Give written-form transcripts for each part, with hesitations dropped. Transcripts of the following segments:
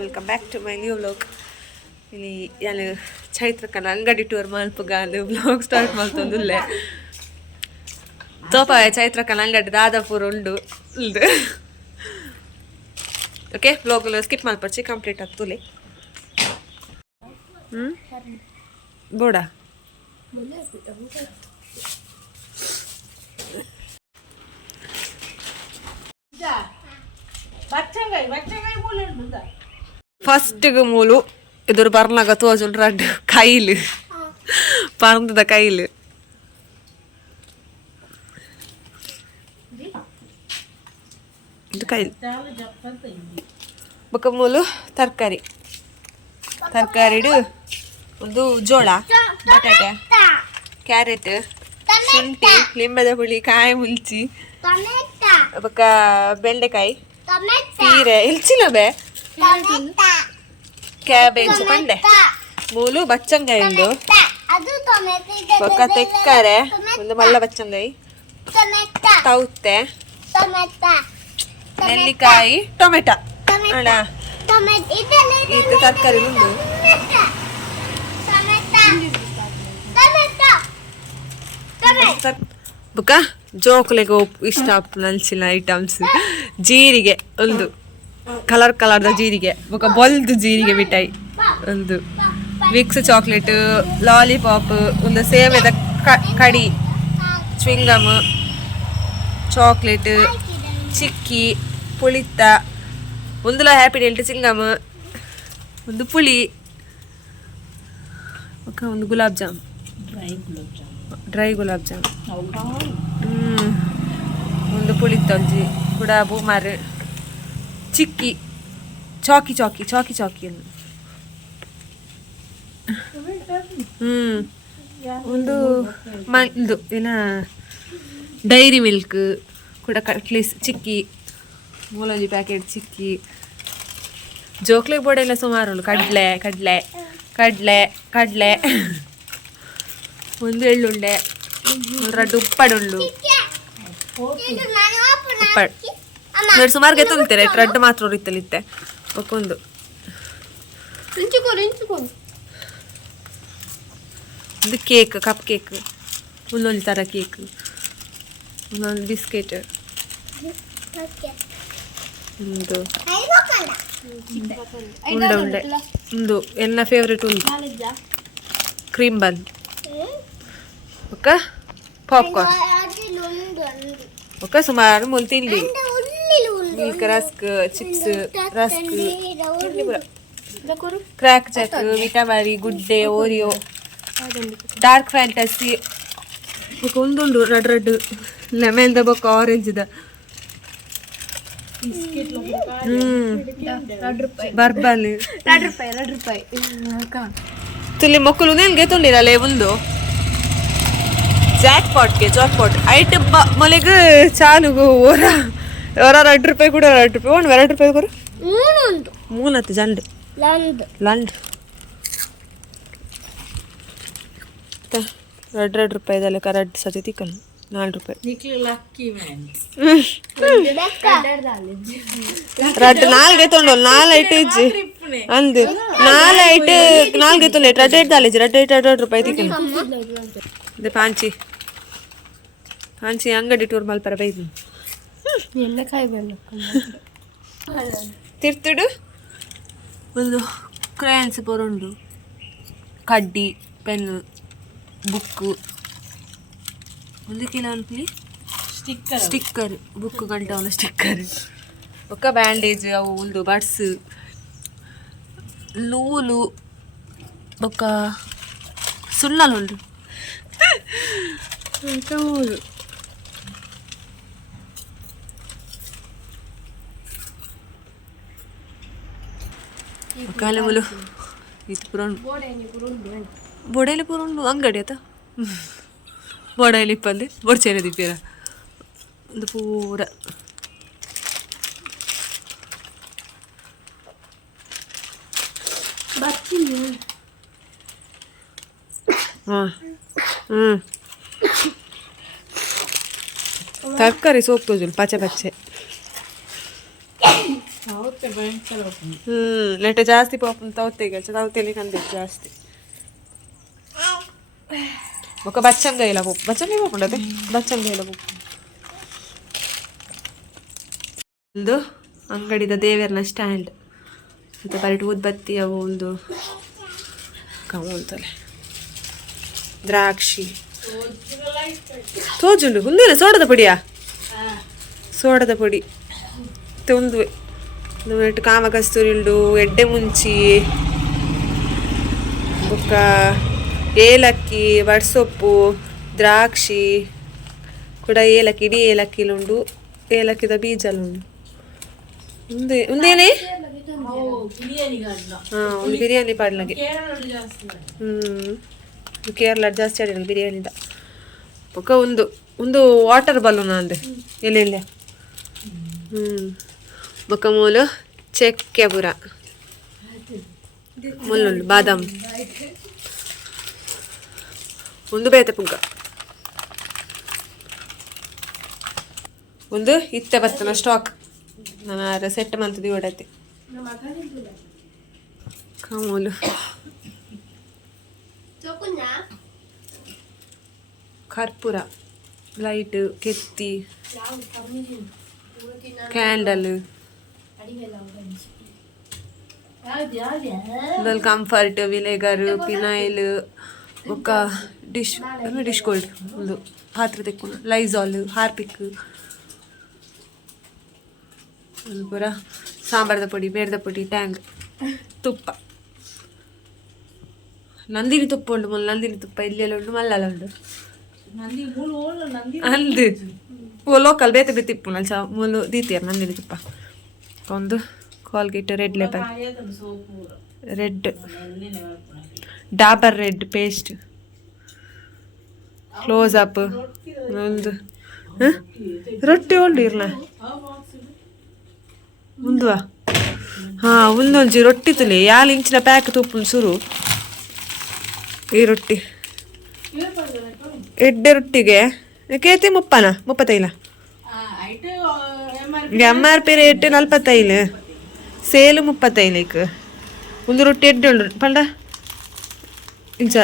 Welcome back to my new vlog. ಇಲ್ಲಿ ನಾನು ಚೈತ್ರಕನ ಅಂಗಡಿ ಟೂರ್ ಮಲ್ಪಗಾಂದು ವ್ಲಾಗ್ ಸ್ಟಾರ್ಟ್ ಮಾಡ್ತಂದುಲ್ಲೆ ತೋಪ ಚೈತ್ರಕನ ಅಂಗಡಿ ದಾದಾಪುರ ಉಂಡು ಇಲ್ದು ಓಕೆ ವ್ಲಾಗ್ ಸ್ಕಿಪ್ ಮಲ್ಪರ್ಚಿ ಕಂಪ್ಲೀಟ್ ಆಗ್ತುಲೆ ಬೋಡ ಫಸ್ಟ್ ಮೂಲು ಇದ್ರ ಬರ್ನಾಗ ತೋಜುಲ್ ರಡ್ ಕೈಲು ಪರ್ದ ಕೈಲು ಇದು ಕೈಲು ಬೊಕ್ಕ ಮೂಲು ತರಕಾರಿ ತರಕಾರಿಡು ಒಂದು ಜೋಳ ಬಟಾಟೆ ಕ್ಯಾರೆಟ್ ಶುಂಠಿ ಲಿಂಬೆದ ಹುಳಿ ಕಾಯಿ ಮುಲ್ಚಿ ಬೊಕ್ಕ ಬೆಂಡೆಕಾಯಿ ತೀರೆ ಇಲ್ಚಿನ ಬೇ ಕ್ಯಾಬೇಜ್ ಪಂಡೆ ಮೂಲು ಬಚ್ಚಂಗಾಯಿ ಉಂಡು ಬೊಕ್ಕ ತೆಕ್ಕರೆ ಒಂದು ಮಲ್ಲ ಬಚ್ಚಂಗಾಯಿ ತೌತೆ ನೆಲ್ಲಿಕಾಯಿ ಟೊಮೆಟೊ ಅಣ್ಣ ಇದು ತರಕಾರಿ ಉಂಡು ಬೊಕ್ಕ ಜೋಕ್ಲೆಗೆ ಇಷ್ಟ ನಲ್ಚಿನ ಐಟಮ್ಸ್ ಜೀರಿಗೆ ಒಂದು ಕಲರ್ ಕಲರ್ದ ಜೀರಿಗೆ ಬೊಕ್ಕ ಬೊಲ್ದು ಜೀರಿಗೆ ಮಿಠಾಯಿ ಒಂದು ವಿಕ್ಸ್ ಚಾಕ್ಲೇಟ್ ಲಾಲಿಪಾಪ್ ಒಂದು ಸೇವೆದ ಕಡಿ ಚ್ವಿಂಗಮ್ ಚಾಕ್ಲೇಟ್ ಚಿಕ್ಕಿ ಪುಳಿತ ಒಂದುಲ ಹ್ಯಾಪಿ ಡೆಲ್ಟ್ ಚಿಂಗಮ್ ಒಂದು ಪುಳಿ ಬೊಕ್ಕ ಒಂದು ಗುಲಾಬ್ ಜಾಮ್ ಡ್ರೈ ಗುಲಾಬ್ ಜಾಮ್ ಒಂದು ಪುಳಿತೊಂಜಿ ಗುಡಾಬು ಮಾರು ಚಿಕ್ಕಿ ಚಾಕಿ ಚಾಕಿ ಚಾಕಿ ಚಾಕಿ ಒಂದು ಇದು ಏನ ಡೈರಿ ಮಿಲ್ಕ್ ಕೂಡ ಕಟ್ಲೀಸ್ ಚಿಕ್ಕಿ ಮೂಲಂಜಿ ಪ್ಯಾಕೆಟ್ ಚಿಕ್ಕಿ ಜೋಕ್ಲೆಗ್ ಬೋರ್ಡ್ ಎಲ್ಲ ಸುಮಾರು ಉಂಟು ಕಡ್ಲೆ ಕಡ್ಲೆ ಕಡ್ಲೆ ಕಡ್ಲೆ ಒಂದು ಎಳ್ಳುಂಡೆ ಒಂದು ರಡ್ಡು ಉಪ್ಪಡುಂಡು ಉಪ್ಪಡು ಸುಮಾರು ಗೆತ್ತೊಂತಾರೆ ರಡ್ಡು ಮಾತ್ರ ಉರಿತಲಿತ್ತೆ ಒಕ್ಕೊಂದು ಒಂದು ಕೇಕ್ ಕಪ್ ಕೇಕ್ ಒಂದೊಂದು ಥರ ಕೇಕ್ ಒಂದೊಂದು ಬಿಸ್ಕೆಟ್ ಒಂದು ಉಂಡೆ ಉಂಡೆ ಒಂದು ಎಲ್ಲ ಫೇವ್ರೇಟ್ ಉಂಟು cream bun okay popcorn okay ಸುಮಾರು ಮೂಲು ತಿಂಡಿ milk rusk chips rusk crack jack ವಿಟಾಮರಿ ಗುಡ್ಡೆ ಓರಿಯೋ ಡಾರ್ಕ್ ಫ್ಯಾಂಟಸಿ ಒಂದುಂಡು ರಡ್ ರಡ್ ಲೆಮನ್ದ ಬೊಕ್ಕ ಆರೆಂಜ್ದ ಬರ್ಬಲ್ ತುಲಿ ಮೊಕ್ಕಲು ನೆಲ್ಗೆ ತುಂಡಿರಲ್ಲ ಒಂದು ಜಾಕ್ ಪಾಟ್ ಐಟ್ ಮೊಲೆಗ್ ಚಾನುಗು ಓರ ₹2 ಕೂಡ ₹2 ಒಂದು ₹2 ಕೊರು ಮೂನತ್ತು ಜಂಡ್ ಲಂಡ್ ₹2 ಕರಡ್ ಸತಿ ತಿಕ್ಕನು ₹4 ರಡ್ ನಾಲ್ಗೆ ತೊಂಡೋಲ್ 4 ಐಟ್ ಇಜ್ಜಿ ಅಂದು 4 ಐಟ್ 4 ತೊಂಡೆ ರಡ್ ಐಟ್ ದಾಲೇಜಿ ರಡ್ ಐಟ್ ₹2 ತಿಕ್ಕನು ಇದು ಪಾಂಚಿ ಅಂಗಡಿ ಟೂರ್ ಮಲ್ಪರ ಬೈದು ತಿರ್ತುಡು ಒಂದು ಕ್ರಯಾನ್ಸ್ ಪೊರುಂಡು ಕಡ್ಡಿ ಪೆನ್ ಬುಕ್ಕು ಒಂದು ಕಿಲೋ ಅನ್ಪಲಿ ಸ್ಟಿಕ್ಕರ್ ಬುಕ್ ಗಂಟ ಒಂದು ಸ್ಟಿಕ್ಕರ್ ಒಕ್ಕ ಬ್ಯಾಂಡೇಜ್ ಅವು ಒಂದು ಬಡ್ಸ್ ನೂಲು ಬೊಕ್ಕ ಸುಣ್ಣಲುಂಡು ನೂಲು ಕಾಲಮುಲು ಇದು ಪುರಂಡು ಬೋಡೈಲಿ ಪುರಂಡು ಅಂಗಡಿ ಆತ ಬೋಡೈಲಿ ಇಪ್ಪಂದು ಬೋಡ್ಚೇನೆ ದಿಪ್ಪೀರ ಒಂದು ಪೂರ ತರಕಾರಿ ಸೋಪ್ ತೋಜುಲ್ ಪಚ್ಚೆ ಪಚ್ಚೆ ಲೆಟ ಜಾಸ್ತಿ ಪಾಪ ತವತೆಗೆ ತವತೆಲಿ ಕಂದಿತ್ತು ಜಾಸ್ತಿ ఒక బచ్చంగా ఇలా పప్పు బచ్చంగా పప్పు ఉండదు బచ్చಂಗ ಇಲ್ಲ ಪಪ್ಪು ಒಂದು ಅಂಗಡಿದ ದೇವರನ ಸ್ಟ್ಯಾಂಡ್ ಮತ್ತು ಬರಟು ಉದ್ಬತ್ತಿ ಅವು ಒಂದು ಕಮಲ್ತಲೆ ದ್ರಾಕ್ಷಿ ತೋಜುಂಡು ಹುಂದಿನ ಸೋಡದ ಪುಡಿಯಾ ಸೋಡದ ಪುಡಿ ಒಂದು ನೆಟ್ಟು ಕಾಮ ಕಸ್ತೂರಿ ಉಂಡು ಎಡ್ಡೆ ಮುಂಚಿ ಬೊಕ್ಕ ಏಲಕ್ಕಿ ಬಡ್ಸೊಪ್ಪು ದ್ರಾಕ್ಷಿ ಕೂಡ ಏಲಕ್ಕಿ ಇಡೀ ಏಲಕ್ಕಿಲುಂಡು ಏಲಕ್ಕಿದ ಬೀಜಲುಂಡು ಒಂದೇನೇ ಒಂದು ಬಿರಿಯಾನಿ ಪಾಡ್ಲಗೆ ಕೇರಳ ಜಾಸ್ತಿ ಆಡಿಲ್ಲ ಬಿರಿಯಾನಿದ ಬೊಕ್ಕ ಒಂದು ವಾಟರ್ ಬಲೂನ್ ಅಂದೆ ಎಲ್ಲೆಲ್ಲ ಬೊಕ್ಕ ಮೂಲು ಚಕ್ಕೆ ಪುರ ಮುಳ್ಳುಂಡು ಬಾದಾಮ್ ಒಂದು ಬೇತೆ ಪುಗ್ಗ ಒಂದು ಇತ್ತೆ ಬತ್ತನ ಸ್ಟಾಕ್ ನಾನು ಸೆಟ್ ಮಂತದಿ ಓಡೈತೆ ಕಮೂಲು ಕರ್ಪೂರ ಲೈಟ್ ಕೆತ್ತಿ ಕ್ಯಾಂಡಲ್ ಕಂಫರ್ಟ್ ವಿನೆಗರ್ ಪಿನೈಲ್ ఒక డిష్ గోల్డ్ ಒಂದು ಪಾತ್ರೆ ತೆಕ್ಕೊಂಡು ಲೈಸಾಲ್ ಹಾರ್ಪಿಕ್ ಒಂದು ಪೂರ ಸಾಂಬಾರದ ಪುಡಿ ಬೇಡದ ಪುಡಿ ಟ್ಯಾಂಗ್ ತುಪ್ಪ ನಂದಿನಿ ತುಪ್ಪ ಉಂಟು ಮೊದಲು ನಂದಿನಿ ತುಪ್ಪ ಇಲ್ಲೆಲ್ಲ ಉಂಟು ಮಲ್ಲೆಲ್ಲ ಉಂಟು ಅಂದು ಓ ಲೋಕಲ್ ಬೇತೆ ಬೇತೆ ಇಪ್ಪು ನಲ್ಲಿ ಮೂಲು ದೀತಿಯರ್ ನಂದಿನಿ ತುಪ್ಪ ಒಂದು Colgate red label red Dabur red paste close up ಒಂದು ರೊಟ್ಟಿ ಉಂಡು ಇರ್ಲ ಮುಂದುವಾ ಒಂದೊಂಜಿ ರೊಟ್ಟಿ ತುಲಿ ಯಾಲ್ ಇಂಚಿನ ಪ್ಯಾಕ್ ತುಪ್ಪು ಸುರು ಈ ರೊಟ್ಟಿ ಎಡ್ಡೆ ರೊಟ್ಟಿಗೆ ಕೇತಿ ಮುಪ್ಪತ್ತೈಲ MRP ರೇಟ್ 45 ಸೇಲು 35 ಒಂದು ರೊಟ್ಟಿ ಎಡ್ಡೆ ಉಂಡು ಪಂಡ ಇಂಚ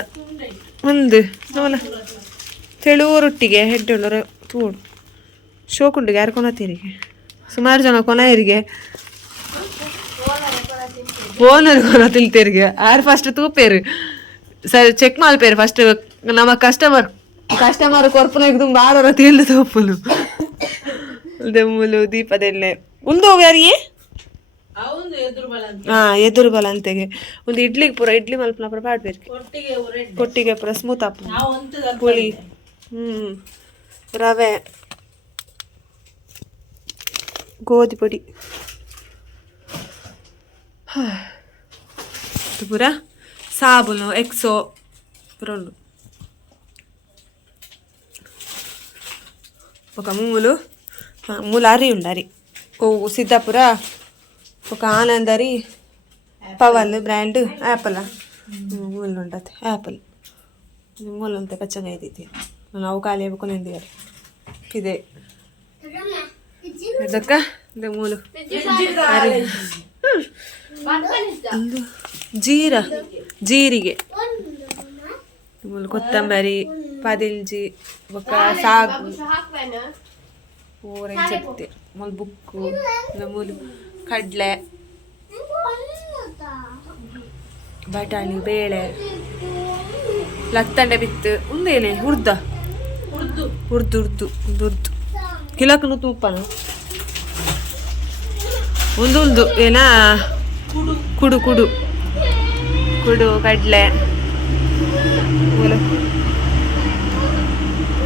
ಒಂದು ನೋಲ ತೆಳುವು ರೊಟ್ಟಿಗೆ ಹೆಡ್ಡೆ ಉಂಡು ತೂಡು ಶೋಕುಂಡಿಗೆ ಯಾರು ಕೊನತೀರಿಗೆ ಸುಮಾರು ಜನ ಕೊನೆಯರಿಗೆ ಓನರ್ ಕೊನ ತಿಳ್ತೇರಿಗೆ ಯಾರು ಫಸ್ಟ್ ತೂಪೇರು ಸರಿ ಚೆಕ್ ಮಾಡ್ಪೇರು ಫಸ್ಟ್ ನಮ್ಮ ಕಸ್ಟಮರ್ ಕೊರ್ಪುನಾಗ ತುಂಬ ಆರೋರ ತಿಳಿದು ತೋಪುನು ದೆಮ್ಮುಲು ದೀಪದೆಲ್ಲೆ ಉಂದು ಯಾರಿಗೆ ಎದುರು ಬಲ ಅಂತೆಗೆ ಒಂದು ಇಡ್ಲಿಗೆ ಪೂರ ಇಡ್ಲಿ ಮಲ್ಪನ ಪೂರ ಪಾಡ್ಬೇಕು ಕೊಟ್ಟಿಗೆ ಪೂರ ಸ್ಮೂತ್ ಆಪು ಪುಳಿ ರವೆ ಗೋಧಿ ಪುಡಿ ಪೂರ ಸಾಬೂನು ಎಕ್ಸೋ ಪೂರ ಉಂಡು ఒక మూలు అరి ఉండాలి ఓ సిద్ధాపుర ఒక ఆనందరి పవల్ బ్రాండ్ యాపిల్ మూలు ఉండదు యాపిల్ మూలు అంతే పచ్చగా అయితే ನಾವು ಖಾಲಿ ಹೇಳ್ಕೊಂಡಿದ್ದೀವಿ ಇದೆ ಅದಕ್ಕೆ ಇದು ಮೂಲು ಜೀರಿಗೆ ಮೂಲು ಕೊತ್ತಂಬರಿ ಪದಿಲ್ಜಿ ఒక సాగు చెప్తే మూలు బుక్కు మూలు ಕಡಲೆ ಬಟಾಣಿ ಬೇಳೆ ಲತ್ತಂಡೆ ಬಿತ್ತು ಉಂದೇನೆ ಉರ್ದು ಕಿಲಕ್ಕನು ತೂಪನ ಒಂದು ಏನ ಕುಡು ಕಡಲೆ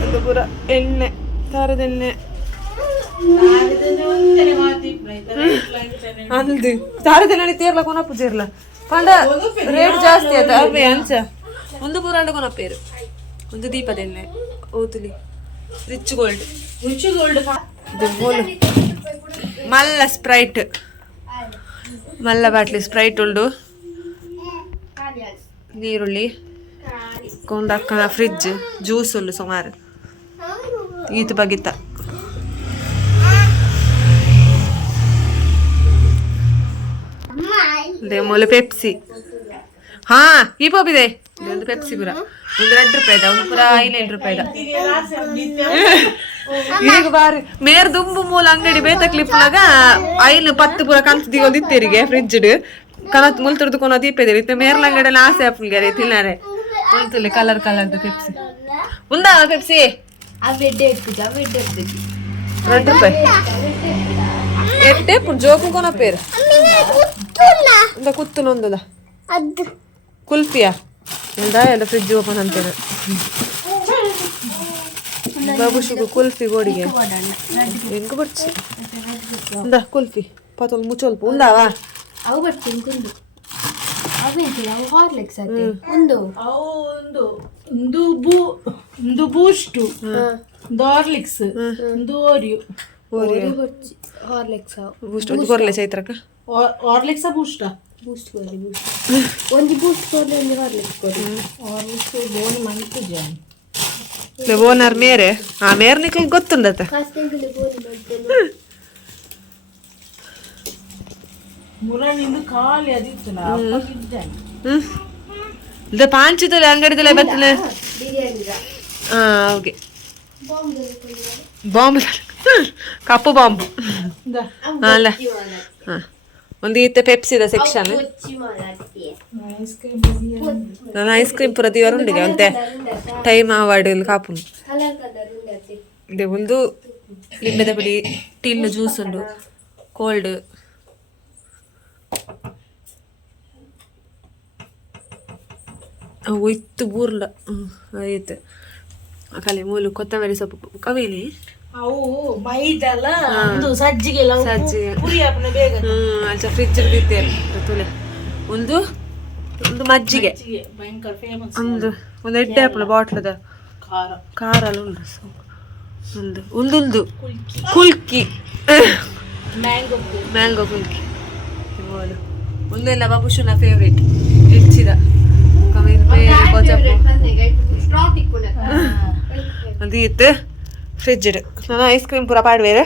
ಒಂದು ಪೂರ ಎಣ್ಣೆ ಖಾರದೆಣ್ಣೆ ಅಂದು ಖಾರದೆಣ್ಣೆ ತೀರ್ಲ ಕೊನಪ್ಪು ಚೀರ್ಲ ಪಂಡ ರೇಟ್ ಜಾಸ್ತಿ ಆಯ್ತು ಅಲ್ವೇ ಅಂಚ ಒಂದು ಪೂರ ಕೊನಪ್ಪೇರು ಒಂದು ದೀಪದೆಣ್ಣೆ ಓತುಲಿ ರಿಚ್ ಗೋಲ್ಡ್ ಇದು ಮೂಲು ಮಲ್ಲ ಸ್ಪ್ರೈಟ್ ಮಲ್ಲ ಬಾಟ್ಲಿ ಸ್ಪ್ರೈಟ್ ಉಂಡು ನೀರುಳ್ಳಿ ಕೊಂದು ಅಕ್ಕನ ಫ್ರಿಡ್ಜ್ ಜ್ಯೂಸ್ ಉಳ್ಳು ಸುಮಾರು ಈತ ಬಗಿತ ಮೊಲೆ ಪೆಪ್ಸಿ ಹಾ ಈ ಪೋಪಿದೆ ಒಂದು ಪೆಪ್ಸಿ ಪುರ ಒಂದು ₹2 ಒಂದು ಪುರ ₹5 ಈಗ ಬಾರಿ ಮೇರ್ ದುಂಬು ಮೂಲ ಅಂಗಡಿ ಬೇತ ಕ್ಲಿಪ್ನಾಗ 5-10 ಪುರ ಕಂತು ದಿಗೋದಿತ್ತೇರಿಗೆ ಫ್ರಿಜ್ ಕನತ್ ಮುಲ್ ತುರ್ದುಕೊಂಡು ದೀಪದೇವಿ ಇತ್ತೆ ಮೇರ್ಲ ಅಂಗಡಿ ಆಸೆ ಅಪ್ಪಲ್ಗೆ ತಿನ್ನಾರೆ ಮುಲ್ತುಲೆ ಕಲರ್ ಪೆಪ್ಸಿ ಉಂದಾ ಪೆಪ್ಸಿ ₹2 ಎಟ್ಟೆ ಜೋಕು ಕೊನ ಪೇರು ಇಂದ ಕುತ್ತುನ ಒಂದದ ಕುಲ್ಫಿಯಾ ಇಂದ ಎಲ್ಲ ಫ್ರಿಜ್ ಓಪನ್ ಅಂತೇನೆ ಬಾಬುಶಿಗೂ ಕುಲ್ಫಿ ಗೋಡಿಗೆ ಹೆಂಗ ಬರ್ಚಿ ಇಂದ ಕುಲ್ಫಿ ಪತೊಲ್ ಮುಚ್ಚೊಲ್ಪ ಉಂದಾವಾ ಅವು ಬರ್ತೀನಿ ಕುಂದು ಅವೇಂತಿ ಅವು ಹಾರ್ಲಿಕ್ಸ್ ಅತ್ತೆ ಒಂದು ಅವು ಒಂದು ಬೂಸ್ಟ್ ಒಂದು ಹಾರ್ಲಿಕ್ಸ್ ಒಂದು ಓರಿಯೋ ಬರ್ಚಿ ಹಾರ್ಲಿಕ್ಸ್ ಬೂಸ್ಟ್ ಒಂದು ಕೊರ್ಲೆ ಚೈತ್ರಕ ಹಾರ್ಲಿಕ್ಸ್ ಬೂಸ್ಟ್ ಕೊಡಿ ಒಂದು ಬೂಸ್ಟ್ ಕೊಡಿ ಒಂದು ಹಾರ್ಲಿಕ್ಸ್ ಕೊಡಿ ಹಾರ್ಲಿಕ್ಸ್ ಬೋನಿ ಮಂತು ಜಾನ್ ಓನರ್ ಮೇರೆ ಆ ಮೇರ್ ನಿಕ್ಲಿ ಗೊತ್ತುಂಡತ ಕಾಸ್ತೆಂಗಲಿ ಬೋನಿ ಮಂತು ಮುರನಿಂದು ಖಾಲಿ ಅದಿತ್ತಲ್ಲ ಅಪ್ಪಗಿದ್ದಾನೆ ಇದು ಪಾಂಚಿತಲೆ ಅಂಗಡಿದಲೆ ಬತ್ತಲೆ ಹಾ ಓಕೆ ಬಾಂಬ್ ಕಪ್ಪು ಬಾಂಬ್ ಅಲ್ಲ ಹಾ ಒಂದು ಈತೆ ಪೆಪ್ಸಿದ ಸೆಕ್ಷನ್ ನಾನು ಐಸ್ ಕ್ರೀಮ್ ಪೂರ ದಿವಾರ ಉಂಡಿಗೆ ಅಂತೆ ಟೈಮ್ ಆವಾಡ್ ಕಾಪು ಇದೆ ಒಂದು ಲಿಂಬೆದ ಬಿಡಿ ಟಿನ್ ಜ್ಯೂಸ್ ಉಂಡು ಕೋಲ್ಡ್ ಒಯ್ತು ಬೂರ್ಲ ಆಯ್ತು ಕಲೆ ಮೂಲು ಕೊತ್ತಂಬರಿ ಸೊಪ್ಪು ಕವಿಲಿ ಅವು ಮೈದಲ್ಲ ಒಂದು ಸಜ್ಜಿಗೆ ಅಚ್ಚ ಫ್ರಿಜ್ ಇರ್ತಿತ್ತೇನೆ ಒಂದು ಒಂದು ಮಜ್ಜಿಗೆ ಭಯಂಕರ ಫೇಮಸ್ ಒಂದು ಎಡ್ಡೆ ಆಪಲ ಬಾಟ್ಲದ ಖಾರ ಉಂಟು ಒಂದೊಂದು ಕುಲ್ಕಿ ಮ್ಯಾಂಗೋ ಕುಲ್ಕಿ ಒಂದೆಲ್ಲ ಬಾಬುಶುನ ಫೇವ್ರೇಟ್ ಇಡ್ಚಿದ ಅದು ಇತ್ತು ಫ್ರಿಜ್ ನಾನು ಐಸ್ ಕ್ರೀಮ್ ಪೂರ ಪಾಡ್ವೇರೆ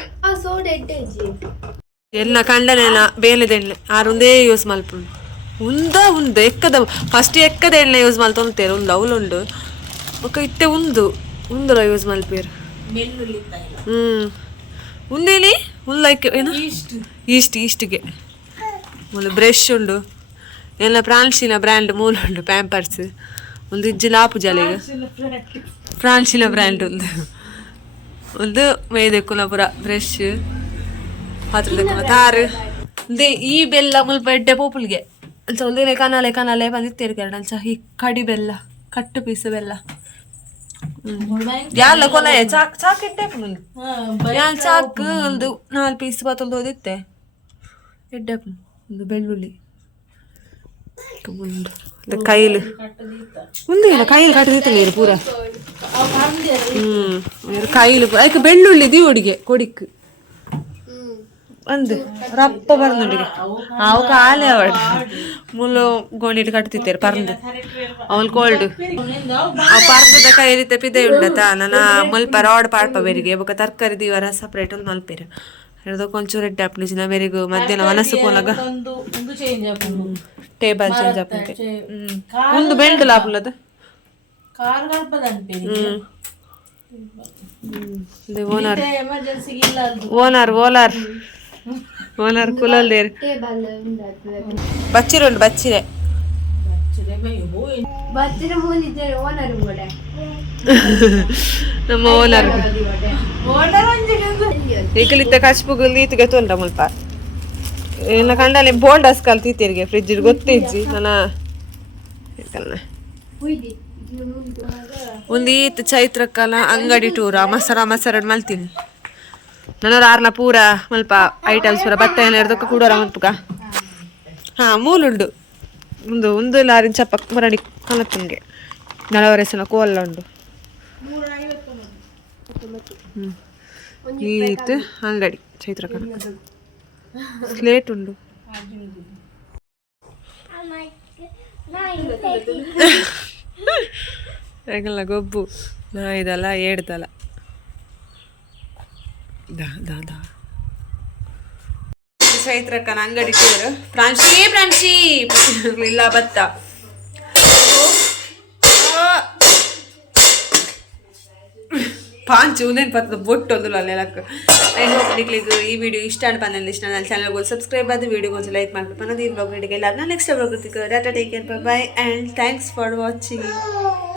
ಎಲ್ಲ ಕಂಡನೆಲ್ಲ ಬೇಲೆದ ಎಣ್ಣೆ ಆರೊಂದೇ ಯೂಸ್ ಮಲ್ಪುಂಡು ಎಕ್ಕದ ಫಸ್ಟ್ ಎಕ್ಕದ ಎಣ್ಣೆ ಯೂಸ್ ಮಲ್ತೊಂತೇರು ಒಂದು ಅವಲುಂಡು ಒಕ್ಕ ಇತ್ತೆ ಉಂದುಲ ಯೂಸ್ ಮಲ್ಪೇರು ಉಂದೇನಿ ಲೈಕ್ ಏನು ಈಸ್ಟ್ಗೆ ಒಂದು ಬ್ರಷ್ ಉಂಡು ಎಲ್ಲ ಫ್ರಾನ್ಸಿನ ಬ್ರ್ಯಾಂಡ್ ಮೂಲುಂಡು ಪ್ಯಾಂಪರ್ಸ್ ಒಂದು ಇಜ್ಜಿಲ ಆಪು ಜಲೆಗೆ ಫ್ರಾನ್ಸಿನ ಬ್ರ್ಯಾಂಡ್ ಒಂದು ಮೇದೆಕ್ಕುಲ ಪೂರ ಬ್ರಷ್ ಪಾತ್ರೆ ತಾರು ಒಂದೇ ಈ ಬೆಲ್ಲ ಮುಲ್ಪ ಎಡ್ಡೆ ಪೋಪುಲ್ಗೆ ಅಂಚ ಒಂದೇ ಕನಾಲೆ ಬಂದಿತ್ತೇರು ಕೆರಡು ಅಂಚ ಈ ಕಡಿ ಬೆಲ್ಲ ಕಟ್ಟು ಪೀಸ್ ಬೆಲ್ಲ ಯಾಲ ಕೊನೆ ಚಾಕ್ ಎಡ್ಡೆ ಯಾಲ್ ಚಾಕ್ ಒಂದು 4 ಪೀಸ್ ಪಾತೊಂದು ಓದಿತ್ತೆ ಎಡ್ಡೆ ಒಂದು ಬೆಳ್ಳುಳ್ಳಿ ಕೈಲು ಮುಂದೆ ಕೈಲು ಕಟ್ಟದಿತ್ತು ನೀರು ಪೂರ ಕೈಲು ಅದಕ್ಕೆ ಬೆಳ್ಳುಳ್ಳಿ ದೀವಡಿಗೆ ಕೊಡಿಕ್ ಒಂದು ರಪ್ಪ ಬರ್ನುಡಿಗೆ ಅವು ಕಾಲೇ ಅವಡ್ ಮುಳ್ಳು ಗೋಣಿಟ್ಟು ಕಟ್ತಿತ್ತೇರು ಪರ್ದು ಅವಳು ಕೋಲ್ಡ್ ಅವು ಪರ್ದದ ಕೈಲಿತ್ತೆ ಪಿದೆ ಉಂಡತ ನನ್ನ ಮಲ್ಪ ರಾಡ್ ಪಾಡ್ಪ ಬೇರಿಗೆ ಬೊಕ್ಕ ತರಕಾರಿ ದೀವರ ಸಪ್ರೇಟ್ ಒಂದು ಮಲ್ಪೇರು ಹಿಡಿದು ಕೊಂಚೂರು ರೆಡ್ ಆಪ್ಲಿಜಿನ ಬೇರೆಗೂ ಮಧ್ಯಾಹ್ನ ಮನಸ್ಸು ಪೋನಾಗ ಟೇಬಲ್ ಚೇಂಜ್ ಆಪುಂಟೆ ಒಂದು ಬೆಂಡಲ ಆಪುಲದ ಓನರ್ ಕುಲಲ್ದೇರು ಬಚ್ಚಿರುಂಡು ಬಚ್ಚಿರೆ ನಮ್ಮ ಓನರ್ ಈಗಲಿತ್ತ ಕಚ್ಪುಗ ನೀತಿಗೆ ತೊಂಡ ಮುಲ್ಪ ಎಲ್ಲ ಕಂಡಲ್ಲಿ ಬೋಂಡಸ್ ಕಲ್ತಿತ್ತೀರಿಗೆ ಫ್ರಿಜ್ ಗೊತ್ತಿಜ್ಜಿ ನಾನು ಒಂದು ಈತ್ ಚೈತ್ರಕ್ಕಲ ಅಂಗಡಿ ಟೂರ ಮಸಾರ ಮಲ್ತೀನಿ ನನ್ನ ಆರ್ನ ಪೂರ ಮಲ್ಪ ಐಟಮ್ಸ್ ಪೂರ ಭತ್ತ ಏನ ಇರ್ದಕ್ಕ ಕೂಡೋರ ಮಲ್ಪಗ ಹಾ ಮೂಲುಂಡು ಒಂದು ಲಾರಿನ ಚಪ್ಪ ಮರಡಿ ಕಲತ್ತಂಗೆ ನಲವರೆಸನ ಕೋಲ್ಲ ಉಂಡು ಈತ್ ಅಂಗಡಿ ಚೈತ್ರಕನ ಸ್ಲೇಟ್ ಉಂಡು ಆಗಲ್ಲ ಗೊಬ್ಬು ಇದಲ್ಲ ಏಡ್ದಲ್ಲ ಚೈತ್ರಕ್ಕನ ಅಂಗಡಿ ಟೂರ್ ಪ್ರಾಂಶಿ ಇಲ್ಲ ಬತ್ತ ಪಾಂಚು ಉಂದೇನು ಪತ್ತದ ಬೊಟ್ಟು ಒಂದು ಅಲ್ಲೆಲ್ಲಕ್ಕ ಐ ಹೋಪ್ ನಿಕ್ಲಿಗೆ ಈ ವಿಡಿಯೋ ಇಷ್ಟ ಅನ್ಪಂದ್ರೆ ಇಷ್ಟ ನನ್ನ ಚಾನಲ್ಗೆ ಸಬ್ಸ್ಕ್ರೈಬ್ ಆದ ವಿಡಿಯೋಗೆ ಒಂದು ಲೈಕ್ ಮಾಡ್ಬೇಕು ಅನ್ನೋದು ಈ ಬ್ಲಾಗ್ ರೆಡಿಗೆ ಇಲ್ಲ ನಾನು next blog take care bye and thanks for watching.